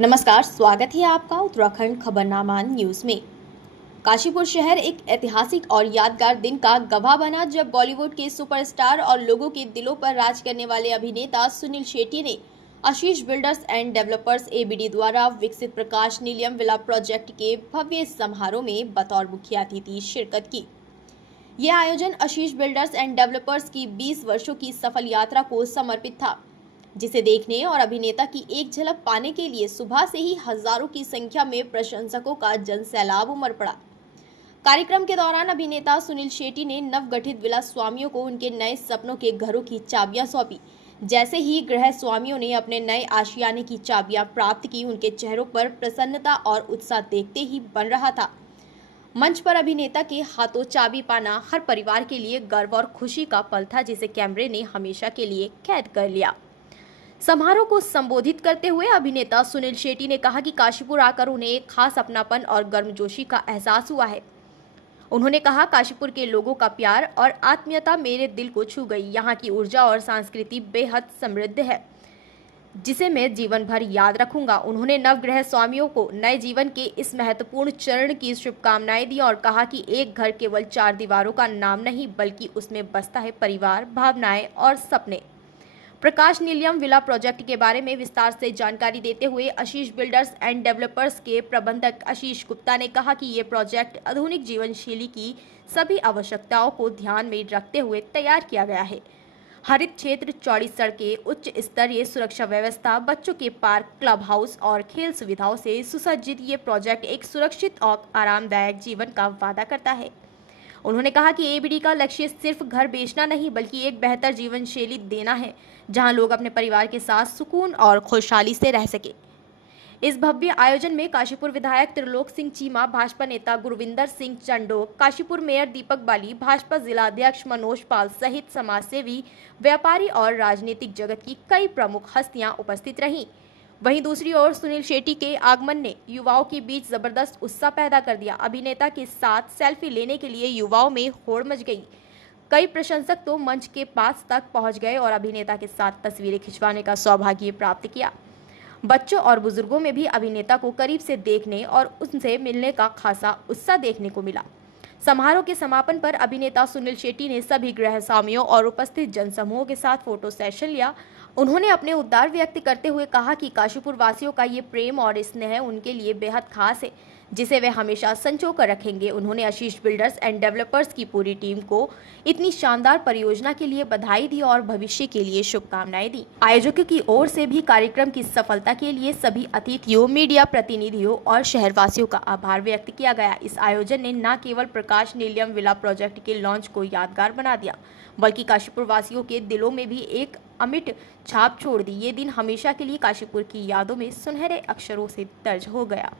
नमस्कार, स्वागत है आपका उत्तराखंड खबरनामा न्यूज में। काशीपुर शहर एक ऐतिहासिक और यादगार दिन का गवाह बना जब बॉलीवुड के सुपरस्टार और लोगों के दिलों पर राज करने वाले अभिनेता सुनील शेट्टी ने आशीष बिल्डर्स एंड डेवलपर्स एबीडी द्वारा विकसित प्रकाश नीलियम विला प्रोजेक्ट के भव्य समारोह में बतौर मुख्य अतिथि शिरकत की। यह आयोजन आशीष बिल्डर्स एंड डेवलपर्स की 20 वर्षों की सफल यात्रा को समर्पित था, जिसे देखने और अभिनेता की एक झलक पाने के लिए सुबह से ही हजारों की संख्या में प्रशंसकों का जनसैलाब उमड़ पड़ा। कार्यक्रम के दौरान अभिनेता सुनील शेट्टी ने नवगठित विला स्वामियों को उनके नए सपनों के घरों की चाबियां सौंपी। जैसे ही गृह स्वामियों ने अपने नए आशियाने की चाबियां प्राप्त की, उनके चेहरों पर प्रसन्नता और उत्साह देखते ही बन रहा था। मंच पर अभिनेता के हाथों चाबी पाना हर परिवार के लिए गर्व और खुशी का पल था, जिसे कैमरे ने हमेशा के लिए कैद कर लिया। समारोह को संबोधित करते हुए अभिनेता सुनील शेट्टी ने कहा कि काशीपुर आकर उन्हें एक खास अपनापन और गर्मजोशी का एहसास हुआ है। उन्होंने कहा, काशीपुर के लोगों का प्यार और आत्मीयता मेरे दिल को छू गई। यहाँ की ऊर्जा और संस्कृति बेहद समृद्ध है, जिसे मैं जीवन भर याद रखूंगा। उन्होंने नवग्रह स्वामियों को नए जीवन के इस महत्वपूर्ण चरण की शुभकामनाएं दी और कहा कि एक घर केवल 4 दीवारों का नाम नहीं, बल्कि उसमें बसता है परिवार, भावनाएं और सपने। प्रकाश नीलियम विला प्रोजेक्ट के बारे में विस्तार से जानकारी देते हुए आशीष बिल्डर्स एंड डेवलपर्स के प्रबंधक आशीष गुप्ता ने कहा कि ये प्रोजेक्ट आधुनिक जीवन शैली की सभी आवश्यकताओं को ध्यान में रखते हुए तैयार किया गया है। हरित क्षेत्र, चौड़ी सड़कें, उच्च स्तरीय सुरक्षा व्यवस्था, बच्चों के पार्क, क्लब हाउस और खेल सुविधाओं से सुसज्जित ये प्रोजेक्ट एक सुरक्षित और आरामदायक जीवन का वादा करता है। उन्होंने कहा कि एबीडी का लक्ष्य सिर्फ घर बेचना नहीं, बल्कि एक बेहतर जीवन शैली देना है, जहां लोग अपने परिवार के साथ सुकून और खुशहाली से रह सके। इस भव्य आयोजन में काशीपुर विधायक त्रिलोक सिंह चीमा, भाजपा नेता गुरविंदर सिंह चंडोक, काशीपुर मेयर दीपक बाली, भाजपा जिला अध्यक्ष मनोज पाल सहित समाजसेवी, व्यापारी और राजनीतिक जगत की कई प्रमुख हस्तियां उपस्थित रहीं। वहीं दूसरी ओर सुनील शेट्टी के आगमन ने युवाओं के बीच जबरदस्त उत्साह पैदा कर दिया। अभिनेता के साथ सेल्फी लेने के लिए युवाओं में होड़ मच गई। कई प्रशंसक तो मंच के पास तक पहुंच गए और अभिनेता के साथ तस्वीरें खिंचवाने का सौभाग्य प्राप्त किया। बच्चों और बुजुर्गों में भी अभिनेता को करीब से देखने और उनसे मिलने का खासा उत्साह देखने को मिला। समारोह के समापन पर अभिनेता सुनील शेट्टी ने सभी गृह स्वामियों और उपस्थित जनसमूह के साथ फोटो सेशन लिया। उन्होंने अपने उद्गार व्यक्त करते हुए कहा कि काशीपुर वासियों का ये प्रेम और स्नेह उनके लिए बेहद खास है, जिसे वे हमेशा संजो कर रखेंगे। उन्होंने आशीष बिल्डर्स एंड डेवलपर्स की पूरी टीम को इतनी शानदार परियोजना के लिए बधाई दी और भविष्य के लिए शुभकामनाएं दी। आयोजकों की ओर से भी कार्यक्रम की सफलता के लिए सभी अतिथियों, मीडिया प्रतिनिधियों और शहरवासियों का आभार व्यक्त किया गया। इस आयोजन ने न केवल प्रकाश नीलियम विला प्रोजेक्ट के लॉन्च को यादगार बना दिया, बल्कि काशीपुर वासियों के दिलों में भी एक अमिट छाप छोड़ दी। ये दिन हमेशा के लिए काशीपुर की यादों में सुनहरे अक्षरों से दर्ज हो गया।